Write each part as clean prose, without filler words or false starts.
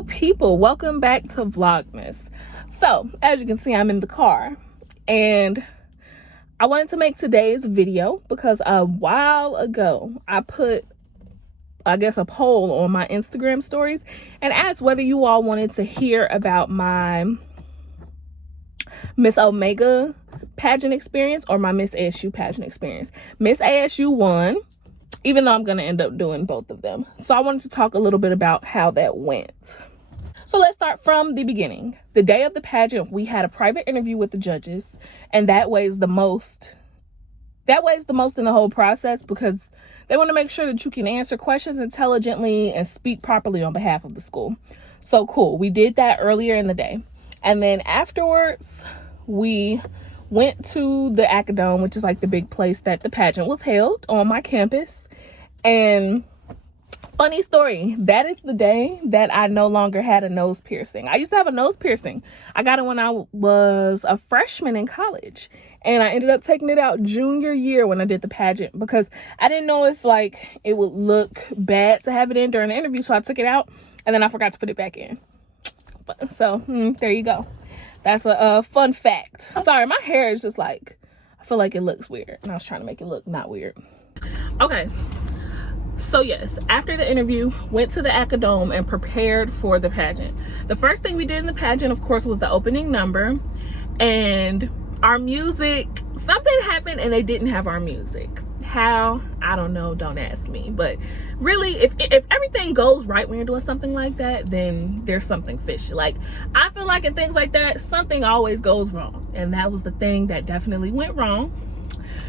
beautiful people, welcome back to Vlogmas. So as you can see, I'm in the car and I wanted to make today's video because a while ago I put, I guess, a poll on my Instagram stories and asked whether you all wanted to hear about my Miss Omega pageant experience or my Miss ASU pageant experience. Miss ASU won, even though I'm going to end up doing both of them. So I wanted to talk a little bit about how that went. So let's start from the beginning. The day of the pageant, we had a private interview with the judges, and that weighs the most in the whole process because they want to make sure that you can answer questions intelligently and speak properly on behalf of the school. So cool. We did that earlier in the day. And then afterwards, we went to the Acadome, which is like the big place that the pageant was held on my campus. And funny story, that is the day that I no longer had a nose piercing. I used to have a nose piercing. I got it when I was a freshman in college. And I ended up taking it out junior year when I did the pageant because I didn't know if like it would look bad to have it in during the interview. So I took it out and then I forgot to put it back in. So there you go. That's a fun fact. Sorry, my hair is just like, I feel like it looks weird. And I was trying to make it look not weird. Okay. So yes, after the interview, went to the Acadome and prepared for the pageant. The first thing we did in the pageant, of course, was the opening number. And our music, something happened and they didn't have our music. How? I don't know. Don't ask me. But really, if everything goes right when you're doing something like that, then there's something fishy. Like, I feel like in things like that, something always goes wrong. And that was the thing that definitely went wrong.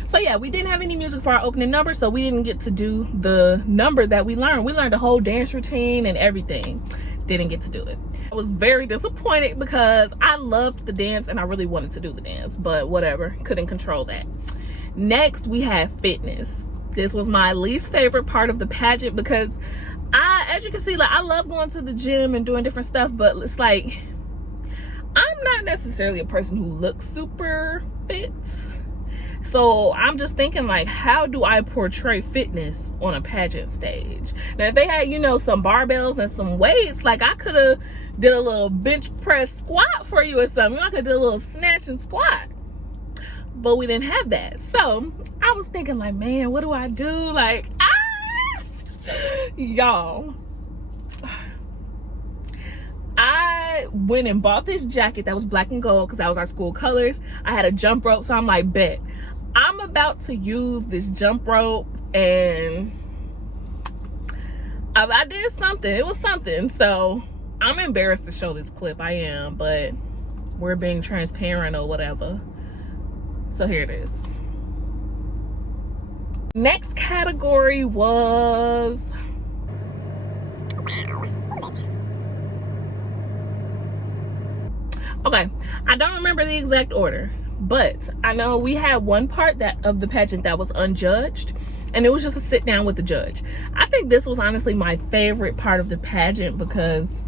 So yeah, we didn't have any music for our opening number, so we didn't get to do the number that we learned. We learned a whole dance routine and everything. Didn't get to do it. I was very disappointed because I loved the dance and I really wanted to do the dance, but whatever, couldn't control that. Next, we had fitness. This was my least favorite part of the pageant because as you can see, like I love going to the gym and doing different stuff, but it's like, I'm not necessarily a person who looks super fit. So I'm just thinking like, how do I portray fitness on a pageant stage? Now, if they had, you know, some barbells and some weights, like I could have did a little bench press squat for you or something. I could do a little snatch and squat. But we didn't have that. So I was thinking like, man, what do I do? Like, y'all, I went and bought this jacket that was black and gold because that was our school colors. I had a jump rope, so I'm like, bet. I'm about to use this jump rope, and I did something. It was something. So I'm embarrassed to show this clip. I am, but we're being transparent or whatever. So here it is. Next category was okay, I don't remember the exact order, but I know we had one part of the pageant that was unjudged, and it was just a sit down with the judge. I think this was honestly my favorite part of the pageant because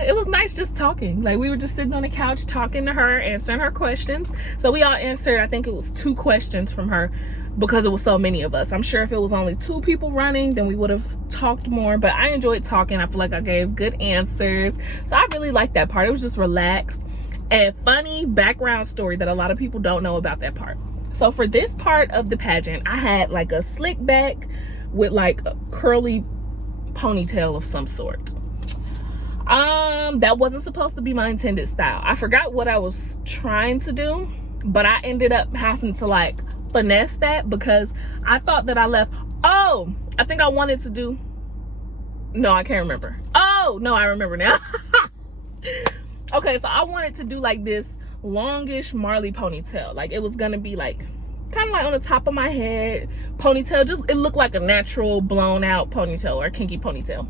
it was nice just talking. Like we were just sitting on the couch talking to her, answering her questions. So we all answered, I think it was 2 questions from her because it was so many of us. I'm sure if it was only 2 people running, then we would have talked more, but I enjoyed talking. I feel like I gave good answers. So I really liked that part. It was just relaxed and funny background story that a lot of people don't know about that part. So for this part of the pageant, I had like a slick back with like a curly ponytail of some sort. That wasn't supposed to be my intended style. I forgot what I was trying to do, but I ended up having to like finesse that because I thought that I left. Oh, I think I wanted to do, no, I can't remember. Oh, no, I remember now. Okay, so I wanted to do like this longish Marley ponytail. Like it was gonna be like kind of like on the top of my head ponytail. Just it looked like a natural blown out ponytail or a kinky ponytail.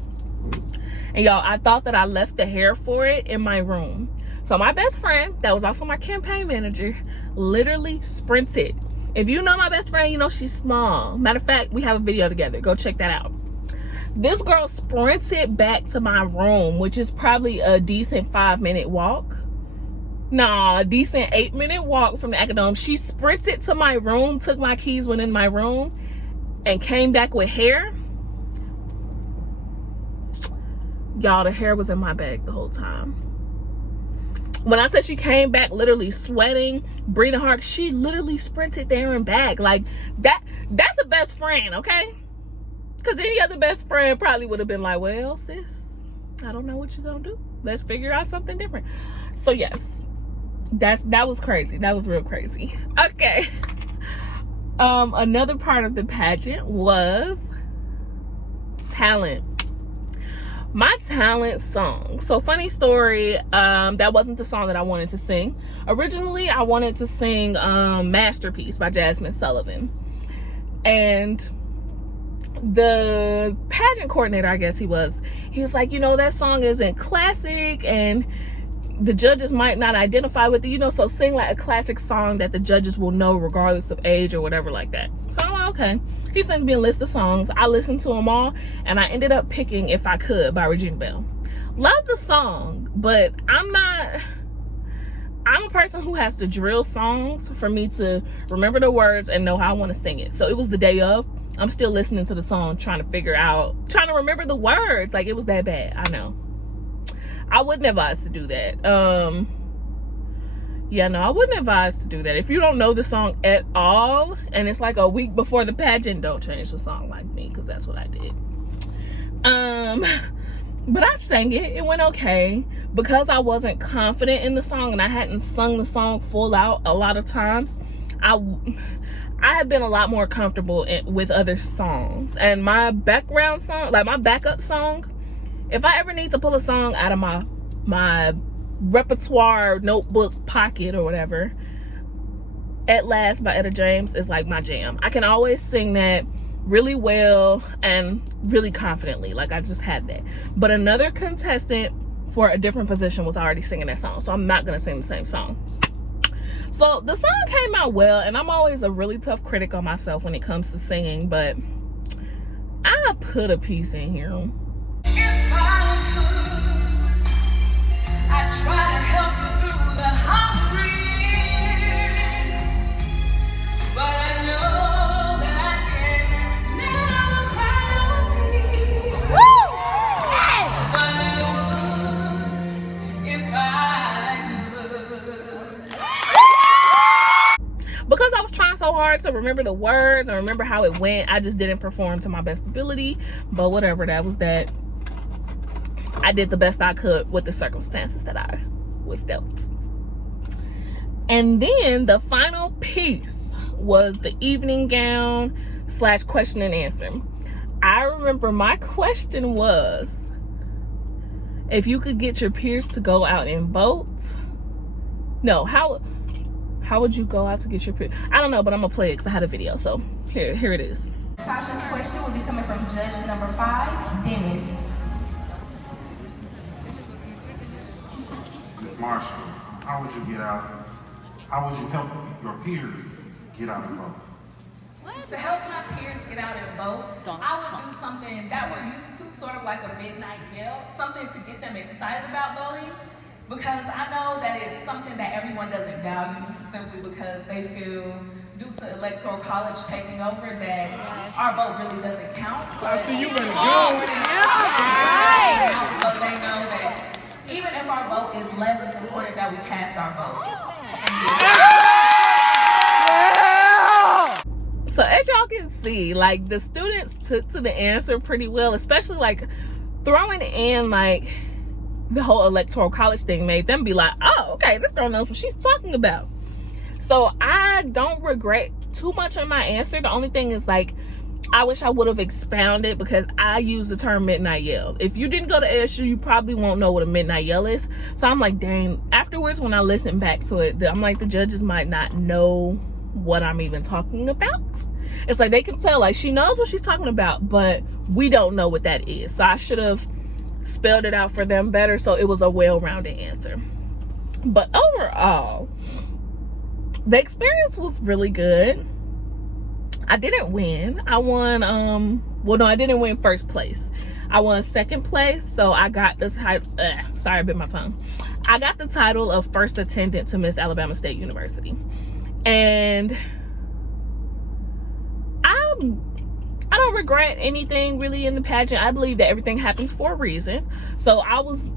And y'all, I thought that I left the hair for it in my room. So my best friend, that was also my campaign manager, literally sprinted. If you know my best friend, you know she's small. Matter of fact, we have a video together. Go check that out. This girl sprinted back to my room, which is probably a decent 5-minute walk. Nah, a decent 8-minute walk from the Acadome. She sprinted to my room, took my keys, went in my room, and came back with hair. Y'all, the hair was in my bag the whole time. When I said she came back literally sweating, breathing hard, she literally sprinted there and back. Like, that's a best friend, okay? Because any other best friend probably would have been like, well, sis, I don't know what you're gonna do. Let's figure out something different. So yes, that was crazy. That was real crazy. Okay. Another part of the pageant was talent. My talent song. So funny story, that wasn't the song that I wanted to sing. Originally, I wanted to sing Masterpiece by Jasmine Sullivan. And the pageant coordinator, I guess he was like, you know, that song isn't classic and the judges might not identify with it, you know, so sing like a classic song that the judges will know regardless of age or whatever like that. So I'm like, okay. He sent me a list of songs. I listened to them all and I ended up picking If I Could by Regina Belle. Love the song, but I'm a person who has to drill songs for me to remember the words and know how I want to sing it. So it was the day of. I'm still listening to the song, trying to remember the words. Like, it was that bad. I know. I wouldn't advise to do that. Yeah, no, I wouldn't advise to do that. If you don't know the song at all, and it's like a week before the pageant, don't change the song like me, because that's what I did. But I sang it. It went okay. Because I wasn't confident in the song, and I hadn't sung the song full out a lot of times, I have been a lot more comfortable with other songs. And my background song, like my backup song, if I ever need to pull a song out of my repertoire notebook pocket or whatever, At Last by Etta James is like my jam. I can always sing that really well and really confidently. Like, I just had that. But another contestant for a different position was already singing that song, so I'm not gonna sing the same song. So the song came out well, and I'm always a really tough critic on myself when it comes to singing, but I put a piece in here. If I could, I'd try to help you through the hungry, but I know that I can never cry on me. Woo! But I would if I could. Because I was trying so hard to remember the words and remember how it went, I just didn't perform to my best ability. But whatever, that was that. I did the best I could with the circumstances that I was dealt. And then the final piece was the evening gown / question and answer. I remember my question was, if you could get your peers to go out and vote. No, how would you go out to get your peers? I don't know, but I'm gonna play it because I had a video. So here it is. Tasha's question will be coming from judge number 5, Dennis. Marshall, how would you help your peers get out and vote? To help my peers get out and vote, I would do something that we're used to, sort of like a midnight yell, something to get them excited about voting, because I know that it's something that everyone doesn't value simply because they feel, due to electoral college taking over, that our vote really doesn't count. I see you better go. So they know that even if our vote is less, it's important that we cast our vote. So as y'all can see, like, the students took to the answer pretty well, especially like throwing in like the whole electoral college thing made them be like, oh, okay, this girl knows what she's talking about. So I don't regret too much on my answer. The only thing is, like, I wish I would have expounded, because I use the term midnight yell. If you didn't go to ASU, you probably won't know what a midnight yell is. So I'm like, dang, afterwards when I listen back to it, I'm like, the judges might not know what I'm even talking about. It's like they can tell, like, she knows what she's talking about, but we don't know what that is. So I should have spelled it out for them better so it was a well-rounded answer. But overall, the experience was really good. I didn't win. I won, well, no, I didn't win first place. I won second place, so I got the title, sorry, I bit my tongue. I got the title of first attendant to Miss Alabama State University. And I don't regret anything really in the pageant. I believe that everything happens for a reason. So I was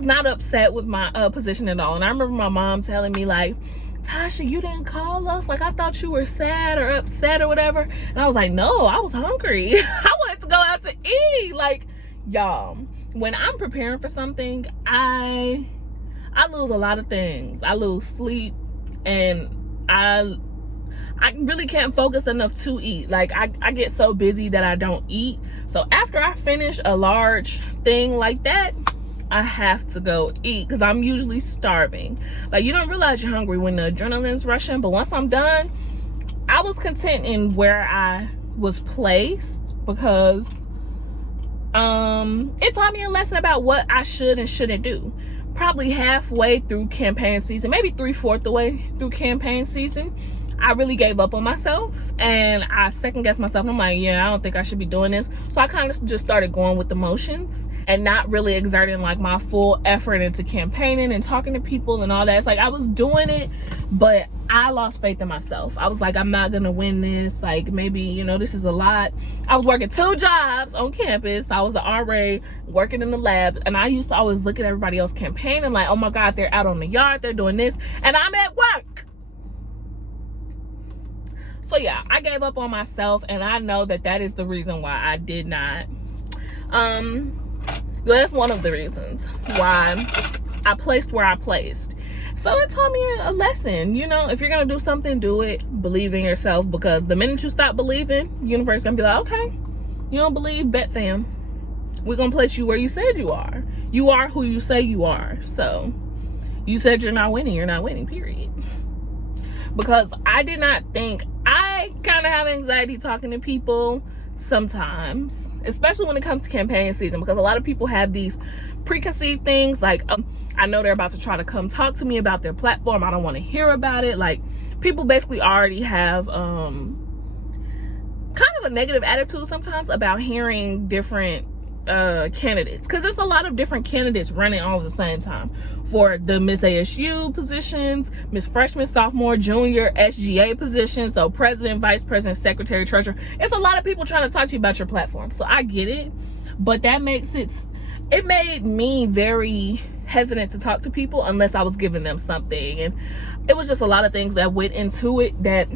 not upset with my position at all. And I remember my mom telling me, like, Tasha, you didn't call us. Like, I thought you were sad or upset or whatever. And I was like, no, I was hungry. I wanted to go out to eat. Like, y'all, when I'm preparing for something, I lose a lot of things. I lose sleep, and I really can't focus enough to eat. Like, I get so busy that I don't eat. So after I finish a large thing like that, I have to go eat, because I'm usually starving. Like, you don't realize you're hungry when the adrenaline's rushing, but once I'm done, I was content in where I was placed, because it taught me a lesson about what I should and shouldn't do. Probably halfway through campaign season, maybe 3/4 the way through campaign season, I really gave up on myself, and I second guessed myself. I'm like, yeah, I don't think I should be doing this. So I kind of just started going with the motions and not really exerting like my full effort into campaigning and talking to people and all that. It's like I was doing it, but I lost faith in myself. I was like, I'm not gonna win this. Like, maybe, you know, this is a lot. I was working 2 jobs on campus. I was an RA working in the lab, and I used to always look at everybody else campaigning like, oh my God, they're out on the yard, they're doing this, and I'm at work. So yeah, I gave up on myself, and I know that that is the reason why I did not. That's one of the reasons why I placed where I placed. So it taught me a lesson. You know, if you're gonna do something, do it. Believe in yourself, because the minute you stop believing, the universe is gonna be like, okay, you don't believe, bet fam. We're gonna place you where you said you are. You are who you say you are. So you said you're not winning, period. Because I did not think, I kind of have anxiety talking to people sometimes, especially when it comes to campaign season, because a lot of people have these preconceived things like, I know they're about to try to come talk to me about their platform, I don't want to hear about it. Like, people basically already have kind of a negative attitude sometimes about hearing different candidates, because there's a lot of different candidates running all at the same time for the Miss ASU positions, Miss Freshman, Sophomore, Junior, SGA positions, so President, Vice President, Secretary, Treasurer. It's a lot of people trying to talk to you about your platform, so I get it, but that makes it made me very hesitant to talk to people unless I was giving them something, and it was just a lot of things that went into it that,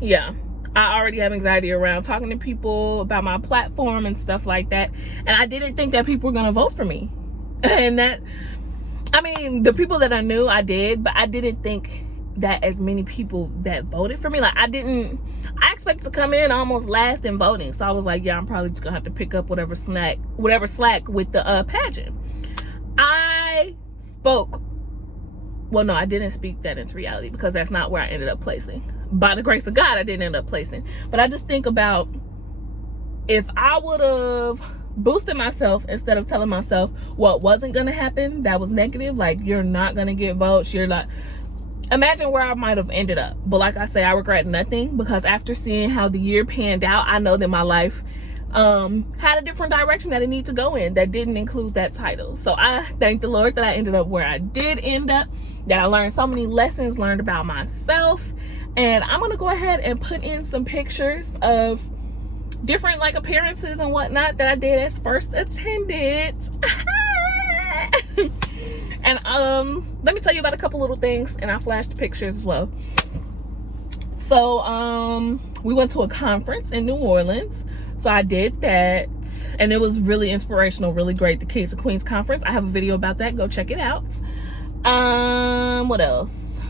yeah, I already have anxiety around talking to people about my platform and stuff like that. And I didn't think that people were going to vote for me. And that, I mean, the people that I knew, I did, but I didn't think that as many people that voted for me. Like, I expected to come in almost last in voting. So I was like, yeah, I'm probably just going to have to pick up whatever slack with the pageant. I didn't speak that into reality, because that's not where I ended up placing. By the grace of God, I didn't end up placing. But I just think about, if I would have boosted myself instead of telling myself what wasn't going to happen, that was negative, like, you're not going to get votes, you're like, imagine where I might have ended up. But like I say, I regret nothing, because after seeing how the year panned out, I know that my life had a different direction that it needed to go in that didn't include that title. So I thank the Lord that I ended up where I did end up, that I learned so many lessons, learned about myself. And I'm gonna go ahead and put in some pictures of different like appearances and whatnot that I did as first attendant. And let me tell you about a couple little things, and I flashed pictures as well. So we went to a conference in New Orleans. So I did that, and it was really inspirational, really great. The Kings and Queens conference. I have a video about that. Go check it out. What else?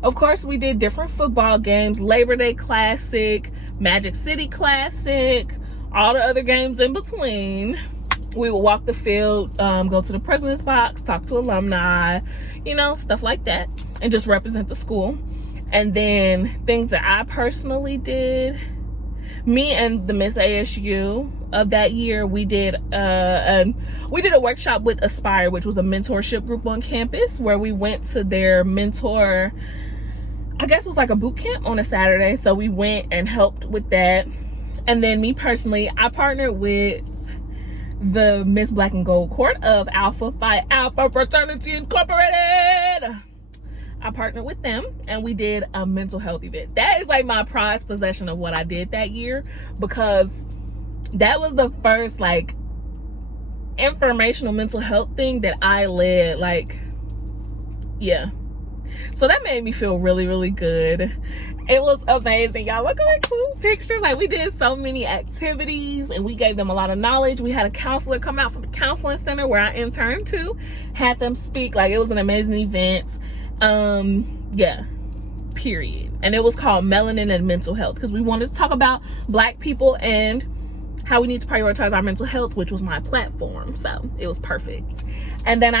Of course, we did different football games, Labor Day Classic, Magic City Classic, all the other games in between. We would walk the field, go to the president's box, talk to alumni, you know, stuff like that, and just represent the school. And then things that I personally did, me and the Miss ASU of that year, we did a workshop with Aspire, which was a mentorship group on campus, where we went to their mentor, I guess it was like a boot camp on a Saturday. So we went and helped with that. And then me personally, I partnered with the Miss Black and Gold Court of Alpha Phi Alpha Fraternity Incorporated. I partnered with them and we did a mental health event. That is like my prized possession of what I did that year, because that was the first like informational mental health thing that I led. Like, yeah. So that made me feel really, really good. It was amazing, y'all. Look at the cool pictures. Like, we did so many activities and we gave them a lot of knowledge. We had a counselor come out from the counseling center where I interned to, had them speak. Like, it was an amazing event. Yeah, period. And it was called Melanin and Mental Health, because we wanted to talk about Black people and how we need to prioritize our mental health, which was my platform. So it was perfect. And then we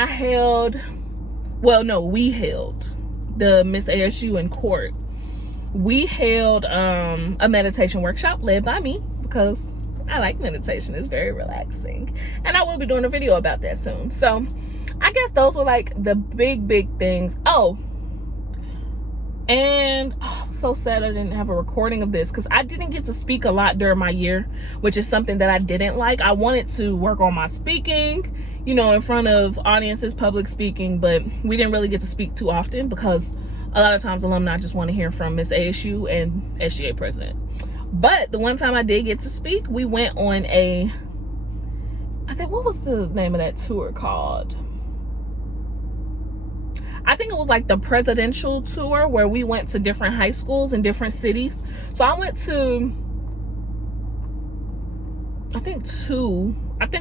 held the Miss ASU in court. We held a meditation workshop led by me, because I like meditation. It's very relaxing. And I will be doing a video about that soon. So I guess those were like the big things. And I'm so sad I didn't have a recording of this, because I didn't get to speak a lot during my year, which is something that I didn't like. I wanted to work on my speaking, you know, in front of audiences, public speaking, but we didn't really get to speak too often, because a lot of times alumni just want to hear from Miss ASU and SGA president. But the one time I did get to speak, we went on what was the name of that tour called? I think it was like the presidential tour, where we went to different high schools in different cities. So I went to, I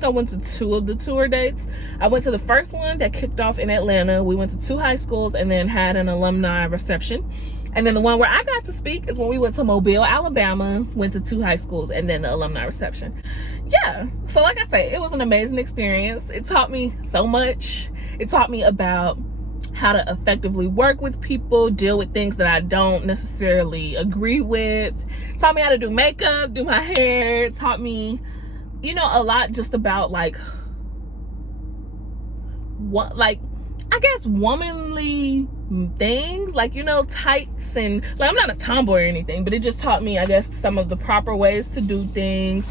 went to two of the tour dates. I went to the first one that kicked off in Atlanta. We went to two high schools and then had an alumni reception. And then the one where I got to speak is when we went to Mobile, Alabama, went to two high schools, and then the alumni reception. Yeah, so like I say, it was an amazing experience. It taught me so much. It taught me about how to effectively work with people, deal with things that I don't necessarily agree with. It taught me how to do makeup, do my hair. It taught me, you know, a lot just about like what, like, I guess womanly things, like, you know, tights, and like, I'm not a tomboy or anything, but it just taught me, I guess, some of the proper ways to do things.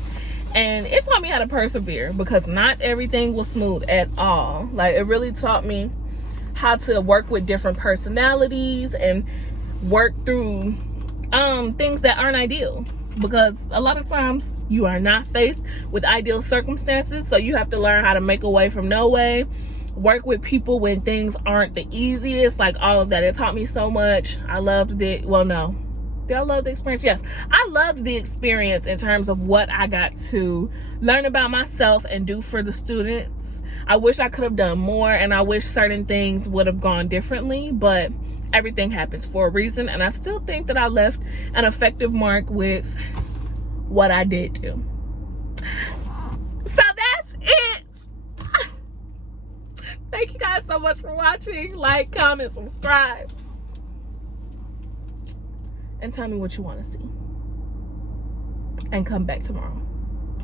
And it taught me how to persevere, because not everything was smooth at all. Like, it really taught me how to work with different personalities and work through things that aren't ideal, because a lot of times you are not faced with ideal circumstances. So you have to learn how to make a way from no way, work with people when things aren't the easiest, like all of that. It taught me so much. I loved it. Well, no, did I love the experience? Yes, I loved the experience in terms of what I got to learn about myself and do for the students. I wish I could have done more, and I wish certain things would have gone differently, but everything happens for a reason, and I still think that I left an effective mark with what I did do. So that's it. Thank you guys so much for watching. Like, comment, subscribe, and tell me what you want to see. And come back tomorrow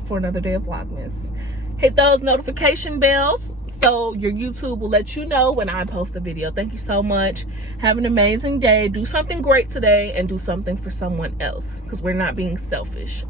for another day of Vlogmas. Hit those notification bells so your YouTube will let you know when I post a video. Thank you so much. Have an amazing day. Do something great today, and do something for someone else, because we're not being selfish.